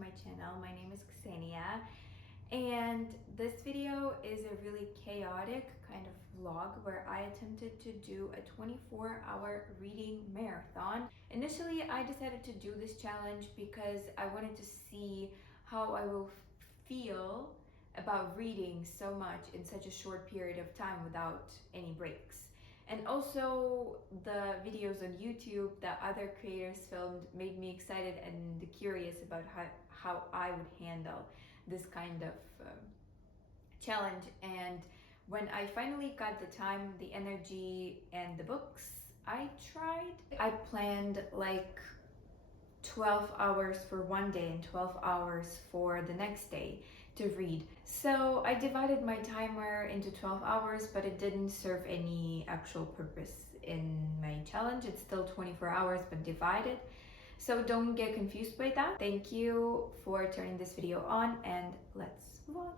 my channel. My name is Ksenia, and this video is a really chaotic kind of vlog where I attempted to do a 24-hour reading marathon. Initially, I decided to do this challenge because I wanted to see how I will feel about reading so much in such a short period of time without any breaks. And also the videos on YouTube that other creators filmed made me excited and curious about how I would handle this kind of challenge. And when I finally got the time, the energy, and the books I tried, I planned like 12 hours for one day and 12 hours for the next day to read. So I divided my timer into 12 hours, but it didn't serve any actual purpose in my challenge. It's still 24 hours, but divided. So don't get confused by that. Thank you for turning this video on, and let's move on.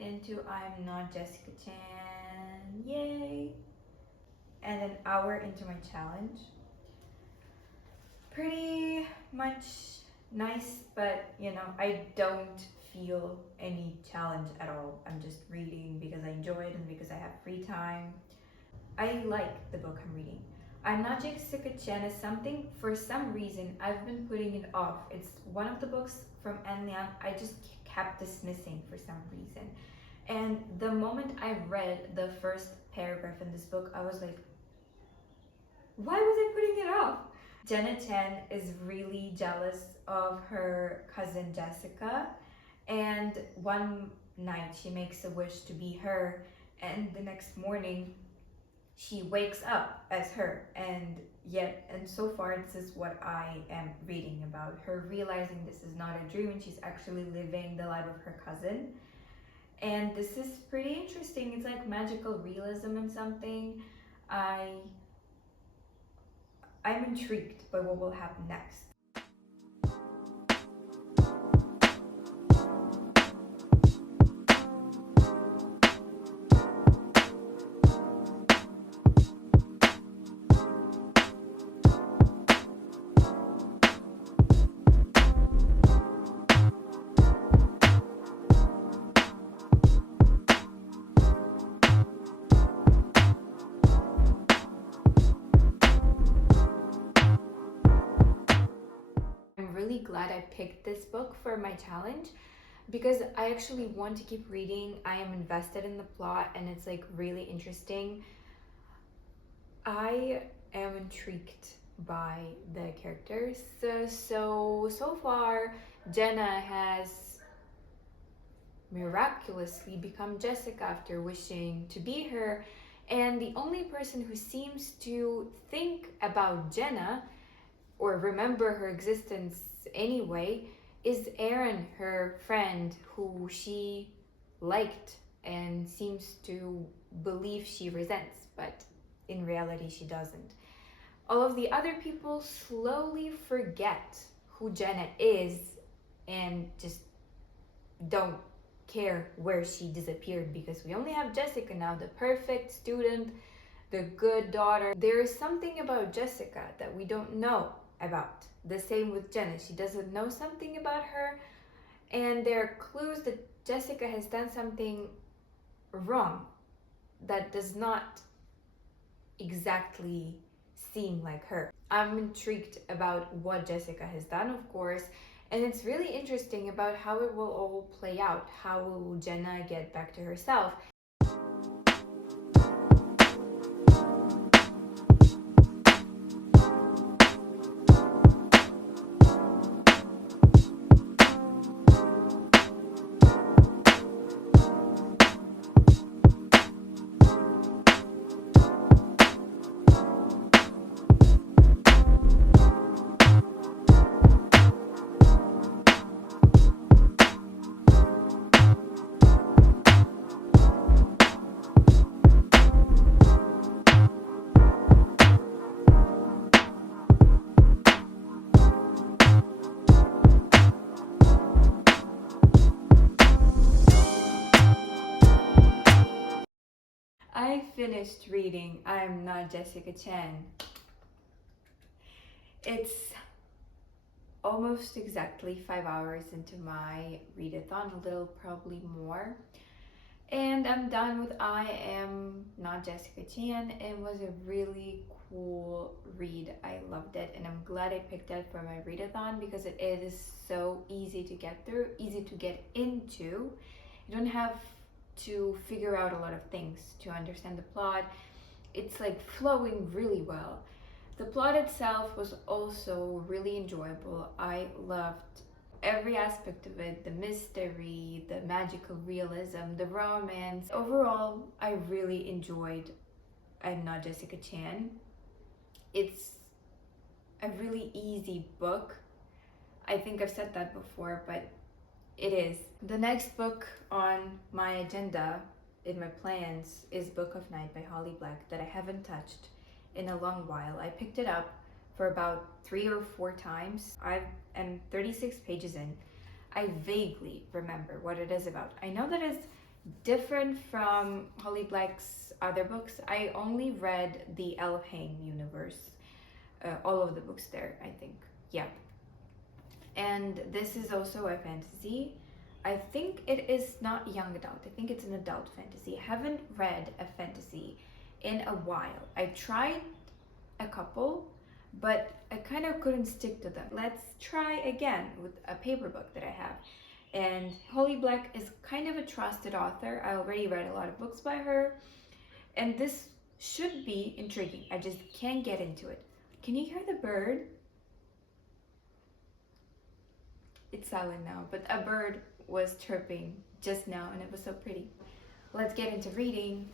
Into I'm Not Jessica Chan, yay! And an hour into my challenge. Pretty much nice, but I don't feel any challenge at all. I'm just reading because I enjoy it and because I have free time. I like the book I'm reading. I'm Not Jessica Chan is something, for some reason, I've been putting it off. It's one of the books from Anne Liang I just kept dismissing for some reason. And the moment I read the first paragraph in this book, I was like, why was I putting it off? Jenna Chen is really jealous of her cousin Jessica, and one night she makes a wish to be her, and the next morning she wakes up as her, and so far this is what I am reading about her realizing this is not a dream and she's actually living the life of her cousin. And this is pretty interesting. It's like magical realism and something. I'm intrigued by what will happen next. Really glad I picked this book for my challenge because I actually want to keep reading. I am invested in the plot and it's like really interesting. I am intrigued by the characters. So far Jenna has miraculously become Jessica after wishing to be her, and the only person who seems to think about Jenna or remember her existence anyway is Aaron, her friend, who she liked and seems to believe she resents, but in reality she doesn't. All of the other people slowly forget who Jenna is and just don't care where she disappeared, because we only have Jessica now, the perfect student, the good daughter. There is something about Jessica that we don't know about. The same with Jenna. She doesn't know something about her, and there are clues that Jessica has done something wrong that does not exactly seem like her. I'm intrigued about what Jessica has done, of course, And it's really interesting about how it will all play out. How will Jenna get back to herself? I finished reading I'm Not Jessica Chen. It's almost exactly 5 hours into my readathon, a little probably more. And I'm done with I Am Not Jessica Chen. It was a really cool read. I loved it, and I'm glad I picked it for my readathon because it is so easy to get through, easy to get into. You don't have to figure out a lot of things to understand the plot. It's like flowing really well. The plot itself was also really enjoyable. I loved every aspect of it, the mystery, the magical realism, the romance. Overall, I really enjoyed I'm Not Jessica Chen. It's a really easy book. I think I've said that before, but it is. The next book on my agenda in my plans is Book of Night by Holly Black that I haven't touched in a long while. I picked it up for about 3 or 4 times. I am 36 pages in. I vaguely remember what it is about. I know that it's different from Holly Black's other books. I only read the Elfhame universe, all of the books there, I think. Yeah. And this is also a fantasy. I think it is not young adult. I think it's an adult fantasy. I haven't read a fantasy in a while. I tried a couple, but I kind of couldn't stick to them. Let's try again with a paper book that I have. And Holly Black is kind of a trusted author. I already read a lot of books by her, and this should be intriguing. I just can't get into it. Can you hear the bird? It's silent now, but a bird was chirping just now and it was so pretty. Let's get into reading.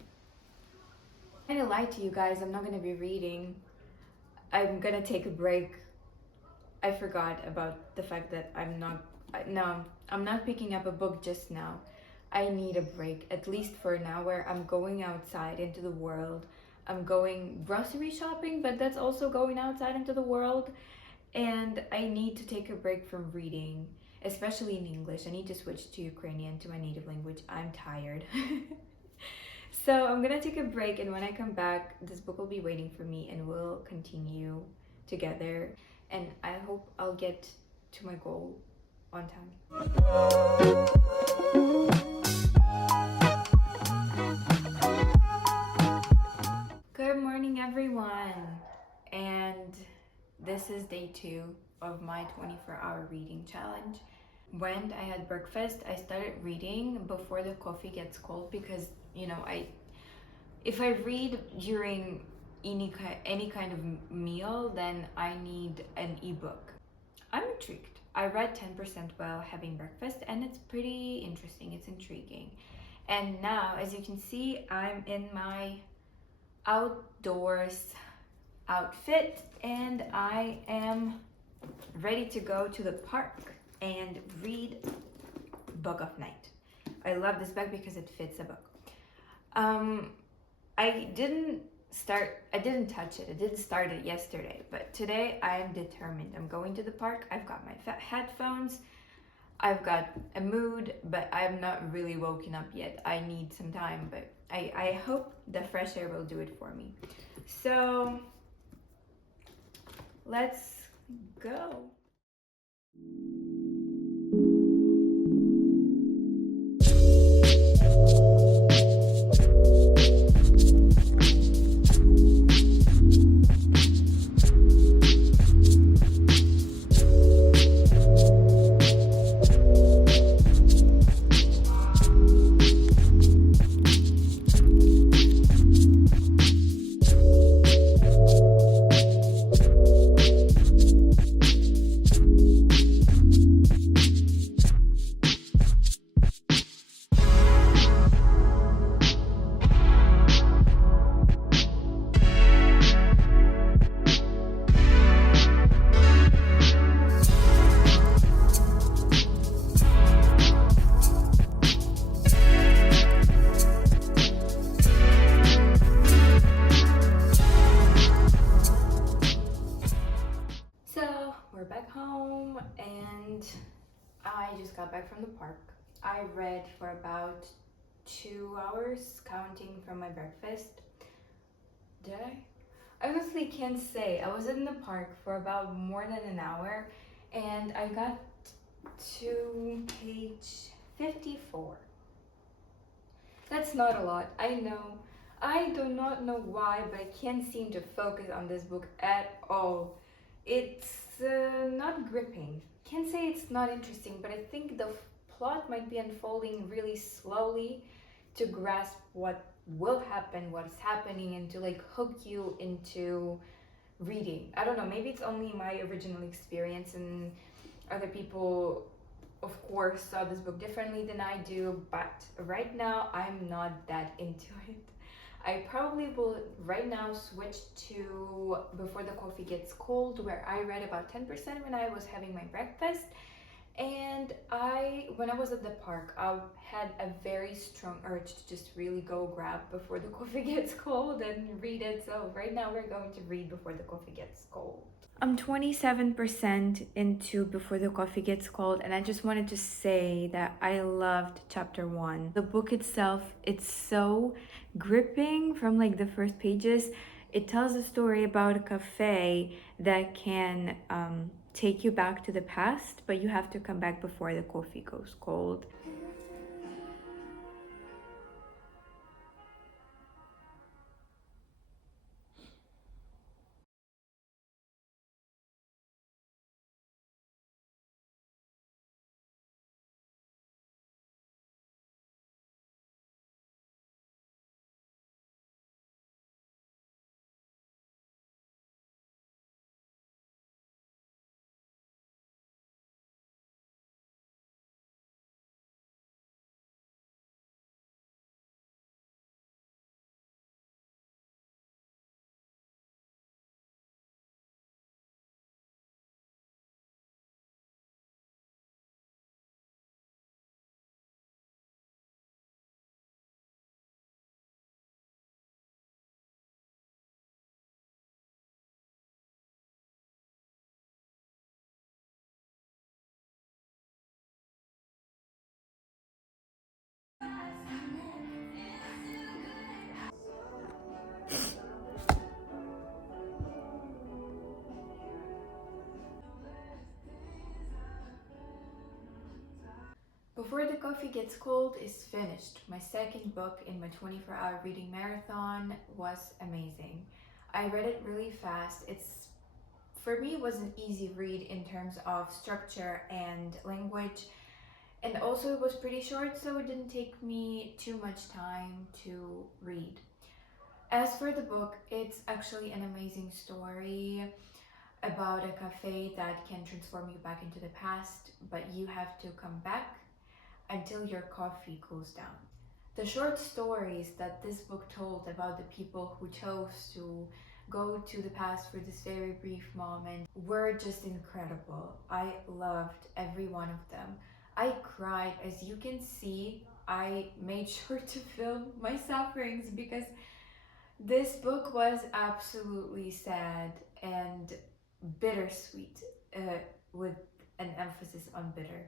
I'm gonna lie to you guys, I'm not gonna be reading. I'm gonna take a break. I forgot about the fact that I'm not picking up a book just now. I need a break, at least for an hour. I'm going outside into the world. I'm going grocery shopping, but that's also going outside into the world. And I need to take a break from reading, especially in English. I need to switch to Ukrainian, to my native language. I'm tired. So I'm gonna take a break, and when I come back, this book will be waiting for me and we'll continue together. And I hope I'll get to my goal on time. Good morning, everyone. And this is day 2 of my 24-hour reading challenge. When I had breakfast, I started reading before the coffee gets cold because, you know, if I read during any kind of meal, then I need an ebook. I'm intrigued. I read 10% while having breakfast, and it's pretty interesting. It's intriguing. And now, as you can see, I'm in my outdoors outfit, and I am ready to go to the park and read Book of Night. I love this bag because it fits a book. I didn't touch it. I didn't start it yesterday, but today I am determined. I'm going to the park. I've got my headphones. I've got a mood, but I'm not really woken up yet. I need some time, but I hope the fresh air will do it for me. So let's go. from the park. I read for about 2 hours, counting from my breakfast. Did I? I honestly can't say. I was in the park for about more than an hour and I got to page 54. That's not a lot, I know. I do not know why, but I can't seem to focus on this book at all. It's not gripping. Can't say it's not interesting, but I think the plot might be unfolding really slowly to grasp what will happen, what is happening, and to like hook you into reading. I don't know, maybe it's only my original experience and other people of course saw this book differently than I do, but right now I'm not that into it. I probably will right now switch to Before the Coffee Gets Cold, where I read about 10% when I was having my breakfast. And when I was at the park, I had a very strong urge to just really go grab Before the Coffee Gets Cold and read it. So right now we're going to read Before the Coffee Gets Cold. I'm 27% into Before the Coffee Gets Cold, and I just wanted to say that I loved chapter 1. The book itself, it's so gripping from like the first pages. It tells a story about a cafe that can take you back to the past, but you have to come back before the coffee goes cold. Before the Coffee Gets Cold is finished. My second book in my 24-hour reading marathon was amazing. I read it really fast. For me, it was an easy read in terms of structure and language. And also it was pretty short, so it didn't take me too much time to read. As for the book, it's actually an amazing story about a cafe that can transform you back into the past, but you have to come back until your coffee cools down. The short stories that this book told about the people who chose to go to the past for this very brief moment were just incredible. I loved every one of them. I cried. As you can see, I made sure to film my sufferings because this book was absolutely sad and bittersweet, with an emphasis on bitter.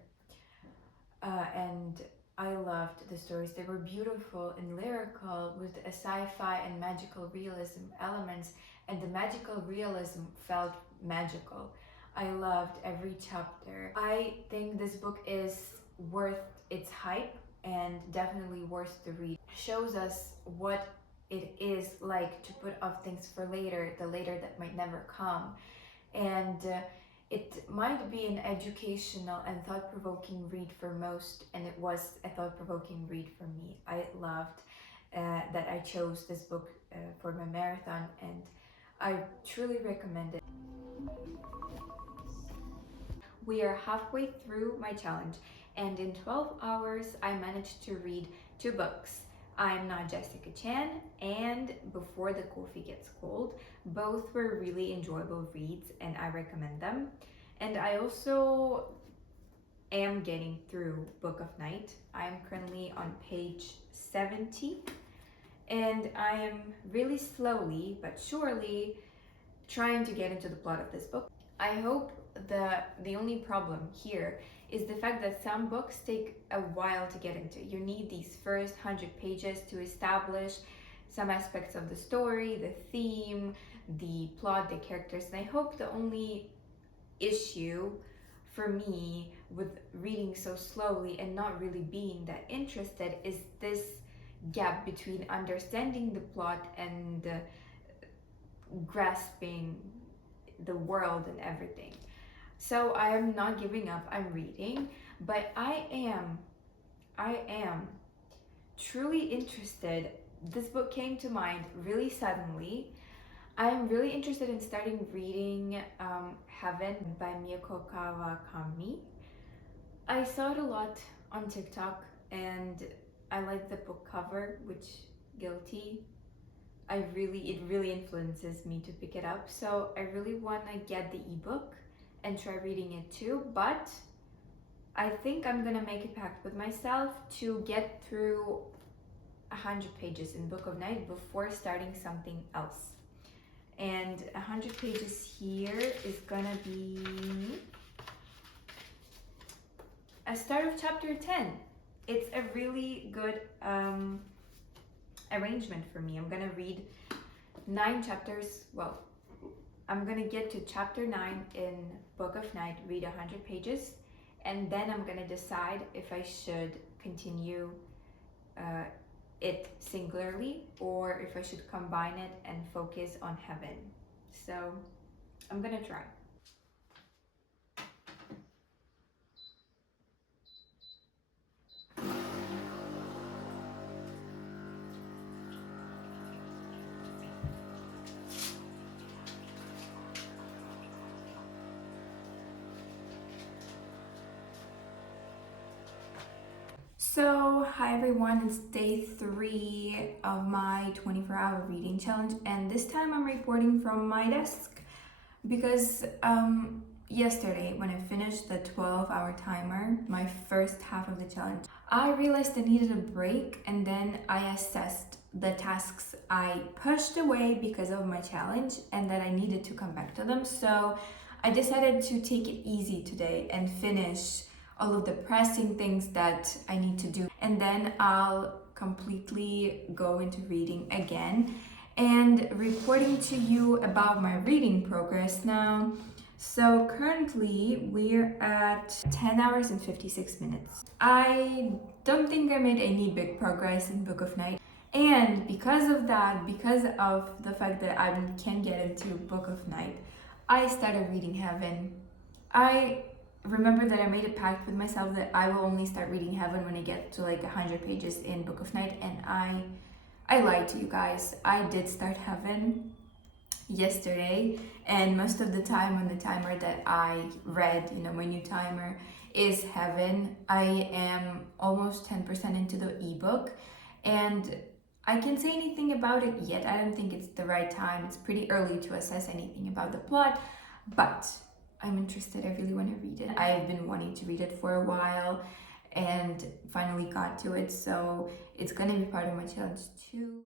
And I loved the stories. They were beautiful and lyrical with a sci-fi and magical realism elements, and the magical realism felt magical. I loved every chapter. I think this book is worth its hype and definitely worth the read. It shows us what it is like to put off things for later, the later that might never come. And it might be an educational and thought-provoking read for most, and it was a thought-provoking read for me. I loved that I chose this book for my marathon, and I truly recommend it. We are halfway through my challenge, and in 12 hours I managed to read 2 books. I'm Not Jessica Chan and Before the Coffee Gets Cold. Both were really enjoyable reads and I recommend them. And I also am getting through Book of Night. I'm currently on page 70 and I am really slowly but surely trying to get into the plot of this book. I hope the only problem here is the fact that some books take a while to get into. You need these first 100 pages to establish some aspects of the story, the theme, the plot, the characters. And I hope the only issue for me with reading so slowly and not really being that interested is this gap between understanding the plot and grasping the world and everything. So I am not giving up, I'm reading, but I am truly interested. This book came to mind really suddenly. I'm really interested in starting reading Heaven by Miyako Kawakami. I saw it a lot on TikTok and I like the book cover, which guilty. It really influences me to pick it up. So I really want to get the ebook and try reading it too, but I think I'm gonna make a pact with myself to get through 100 pages in Book of Night before starting something else. And 100 pages here is gonna be a start of chapter 10. It's a really good arrangement for me. I'm gonna read 9 chapters. Well, I'm gonna get to chapter 9 in Book of Night, read 100 pages, and then I'm gonna decide if I should continue it singularly or if I should combine it and focus on Heaven. So I'm gonna try. So, hi everyone, it's day 3 of my 24-hour reading challenge, and this time I'm reporting from my desk because yesterday when I finished the 12-hour timer, my first half of the challenge, I realized I needed a break, and then I assessed the tasks I pushed away because of my challenge and that I needed to come back to them. So I decided to take it easy today and finish all of the pressing things that I need to do, and then I'll completely go into reading again and reporting to you about my reading progress now. So currently we're at 10 hours and 56 minutes. I don't think I made any big progress in Book of Night, and because of that, because of the fact that I can't get into Book of Night, I started reading Heaven. I remember that I made a pact with myself that I will only start reading Heaven when I get to like 100 pages in Book of Night, and I lied to you guys. I did start Heaven yesterday, and most of the time on the timer that I read, my new timer is Heaven. I am almost 10% into the ebook, and I can't say anything about it yet. I don't think it's the right time. It's pretty early to assess anything about the plot, but I'm interested. I really want to read it. I've been wanting to read it for a while and finally got to it, so it's gonna be part of my challenge too.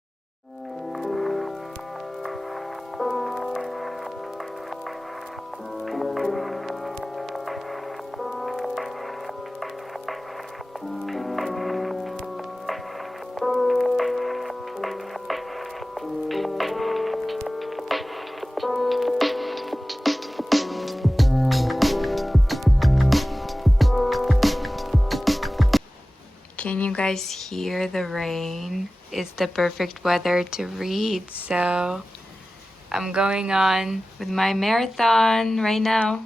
Can you guys hear the rain? It's the perfect weather to read, so I'm going on with my marathon right now.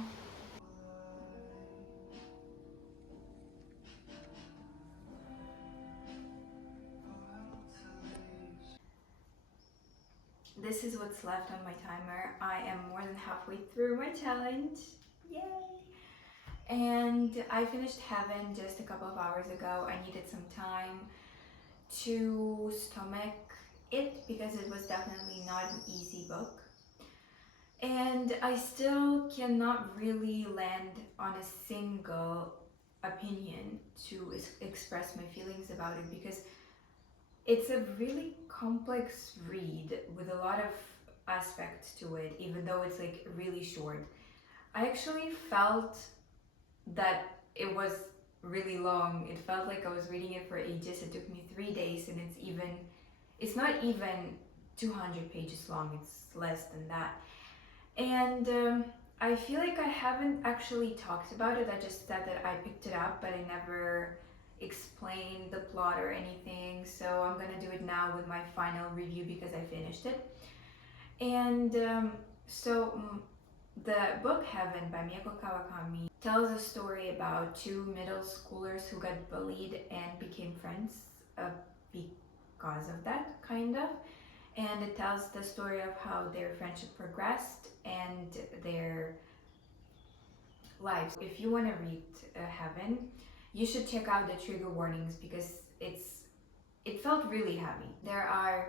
This is what's left on my timer. I am more than halfway through my challenge. Yay! And I finished Heaven just a couple of hours ago. I needed some time to stomach it because it was definitely not an easy book. And I still cannot really land on a single opinion to express my feelings about it because it's a really complex read with a lot of aspects to it, even though it's like really short. I actually felt that it was really long. It felt like I was reading it for ages. It took me 3 days, and it's not even 200 pages long, it's less than that. And I feel like I haven't actually talked about it. I just said that I picked it up, but I never explained the plot or anything. So I'm gonna do it now with my final review because I finished it. And the book Heaven by Mieko Kawakami tells a story about two middle schoolers who got bullied and became friends because of that, kind of. And it tells the story of how their friendship progressed and their lives. If you want to read Heaven, you should check out the trigger warnings because it felt really heavy. There are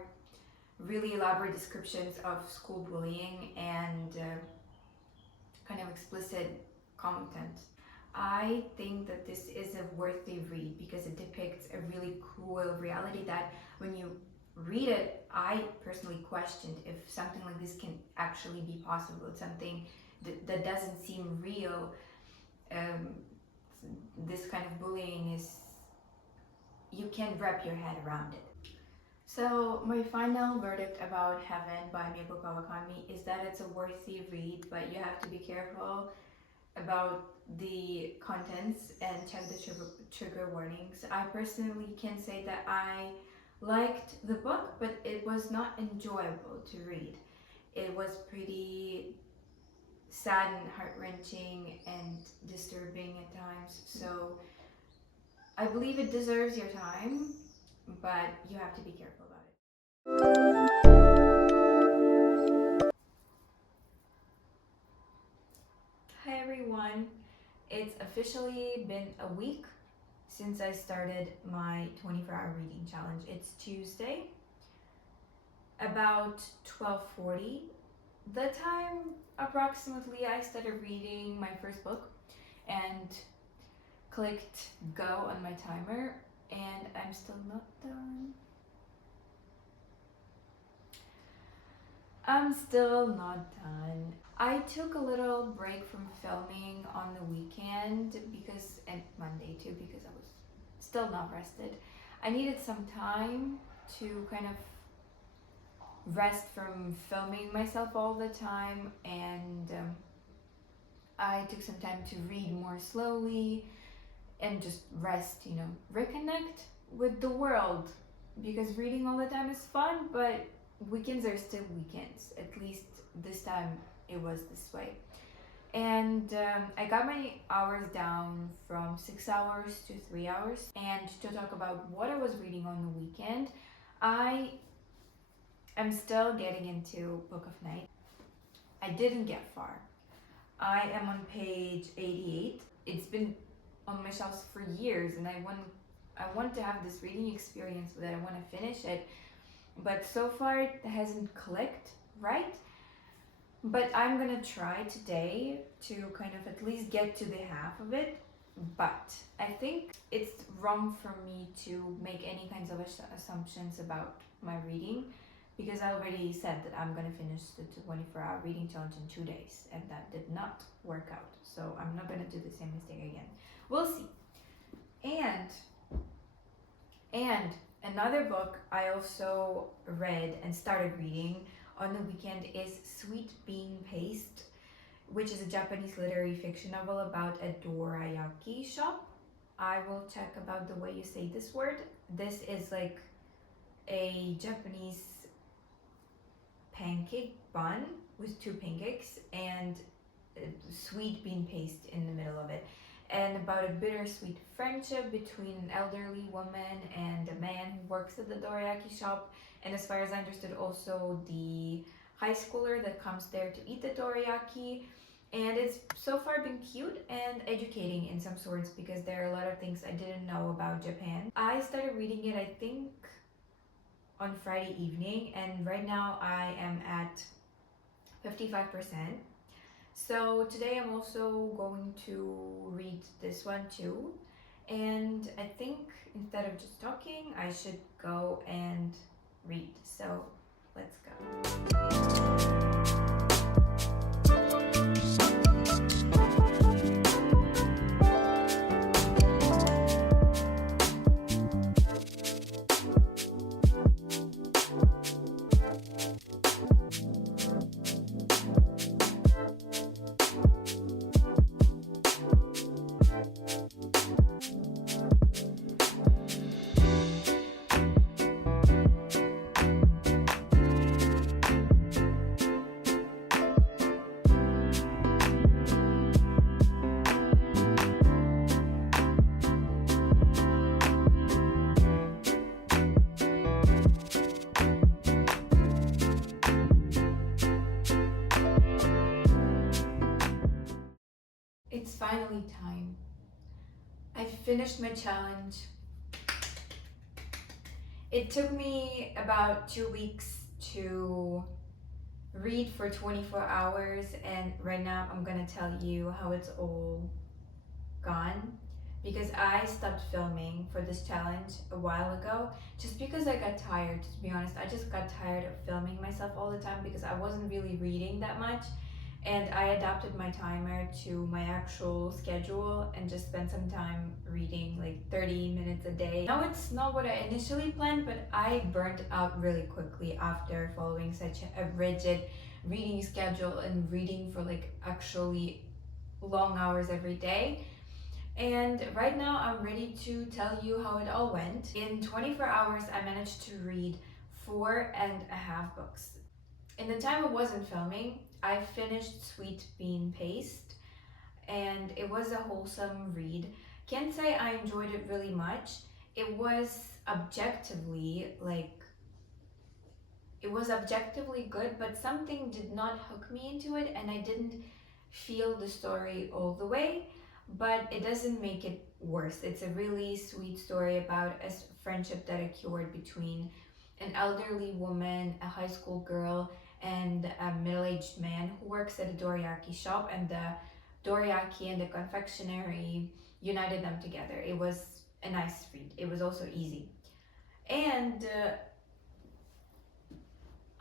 really elaborate descriptions of school bullying and kind of explicit content. I think that this is a worthy read because it depicts a really cruel reality that when you read it, I personally questioned if something like this can actually be possible. It's something that doesn't seem real. This kind of bullying you can't wrap your head around it. So my final verdict about Heaven by Mieko Kawakami is that it's a worthy read, but you have to be careful about the contents and check the trigger warnings. I personally can say that I liked the book, but it was not enjoyable to read. It was pretty sad and heart-wrenching and disturbing at times. So I believe it deserves your time, but you have to be careful about it. Hi everyone, it's officially been a week since I started my 24-hour reading challenge. It's Tuesday, about 12:40. The time approximately I started reading my first book and clicked go on my timer, and I'm still not done. I'm still not done. I took a little break from filming on the weekend and Monday too, because I was still not rested. I needed some time to kind of rest from filming myself all the time, and I took some time to read more slowly and just rest, reconnect with the world, because reading all the time is fun, but weekends are still weekends. At least this time it was this way. And I got my hours down from 6 hours to 3 hours. And to talk about what I was reading on the weekend, I am still getting into Book of Night. I didn't get far. I am on page 88. It's been on my shelves for years, and I want to have this reading experience with it. I want to finish it, but so far it hasn't clicked right. But I'm gonna try today to kind of at least get to the half of it. But I think it's wrong for me to make any kinds of assumptions about my reading, because I already said that I'm gonna finish the 24-hour reading challenge in 2 days, and that did not work out. So I'm not gonna do the same mistake again. We'll see. And another book I also read and started reading on the weekend is Sweet Bean Paste, which is a Japanese literary fiction novel about a dorayaki shop. I will check about the way you say this word. This is like a Japanese pancake bun with 2 pancakes and sweet bean paste in the middle of it, and about a bittersweet friendship between an elderly woman and a man who works at the dorayaki shop, and as far as I understood, also the high schooler that comes there to eat the dorayaki. And it's so far been cute and educating in some sorts, because there are a lot of things I didn't know about Japan. I started reading it, I think, on Friday evening, and right now I am at 55%. So today I'm also going to read this one too, and I think instead of just talking, I should go and read. So let's go. finally time. I finished my challenge. It took me about 2 weeks to read for 24 hours, and right now I'm gonna tell you how it's all gone, because I stopped filming for this challenge a while ago just because I got tired. To be honest, I just got tired of filming myself all the time because I wasn't really reading that much, and I adapted my timer to my actual schedule and just spent some time reading, like 30 minutes a day. Now it's not what I initially planned, but I burnt out really quickly after following such a rigid reading schedule and reading for like actually long hours every day. And right now I'm ready to tell you how it all went. In 24 hours, I managed to read 4.5 books. In the time I wasn't filming, I finished Sweet Bean Paste, and it was a wholesome read. Can't say I enjoyed it really much. It was objectively good, but something did not hook me into it, and I didn't feel the story all the way, but it doesn't make it worse. It's a really sweet story about a friendship that occurred between an elderly woman, a high school girl, and a middle-aged man who works at a dorayaki shop, and the dorayaki and the confectionery united them together. It was a nice read. It was also easy. And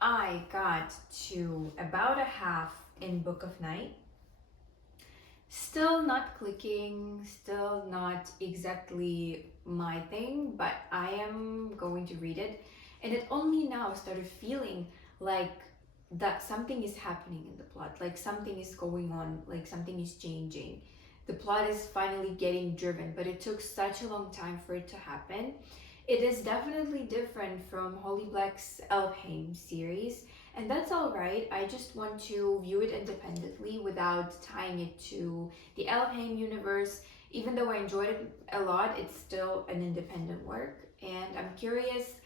I got to about a half in Book of Night. Still not clicking, still not exactly my thing, but I am going to read it. And it only now started feeling like that something is happening in the plot, like something is going on, like something is changing. The plot is finally getting driven, but it took such a long time for it to happen. It is definitely different from Holly Black's Elfheim series, and that's all right. I just want to view it independently without tying it to the Elfheim universe. Even though I enjoyed it a lot, it's still an independent work, and I'm curious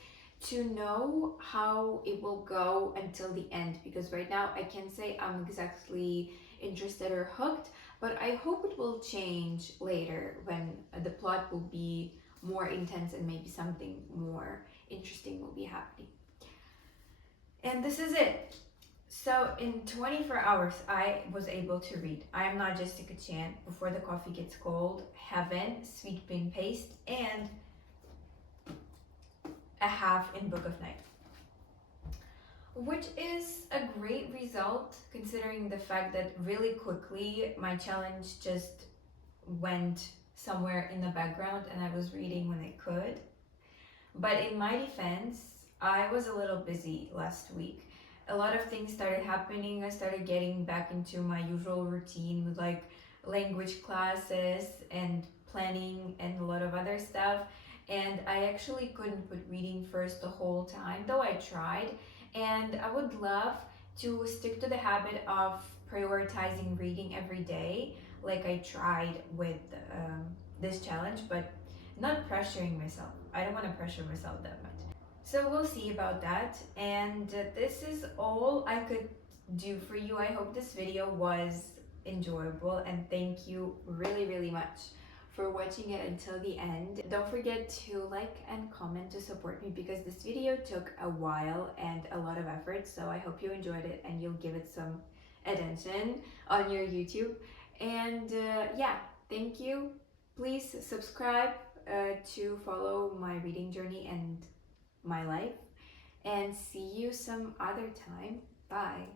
to know how it will go until the end, because right now I can't say I'm exactly interested or hooked, but I hope it will change later when the plot will be more intense and maybe something more interesting will be happening. And this is it. So in 24 hours, I was able to read I Am Not Jessica Chan, Before the Coffee Gets Cold, Heaven, Sweet Bean Paste, and a half in Book of Night, which is a great result considering the fact that really quickly my challenge just went somewhere in the background and I was reading when I could. But in my defense, I was a little busy last week. A lot of things started happening. I started getting back into my usual routine with like language classes and planning and a lot of other stuff. And I actually couldn't put reading first the whole time, though I tried. And I would love to stick to the habit of prioritizing reading every day, like I tried with this challenge, but not pressuring myself. I don't want to pressure myself that much. So we'll see about that. And this is all I could do for you. I hope this video was enjoyable, and thank you really much for watching it until the end. Don't forget to like and comment to support me, because this video took a while and a lot of effort, so I hope you enjoyed it and you'll give it some attention on your YouTube. And yeah, thank you. Please subscribe to follow my reading journey and my life, and see you some other time. Bye.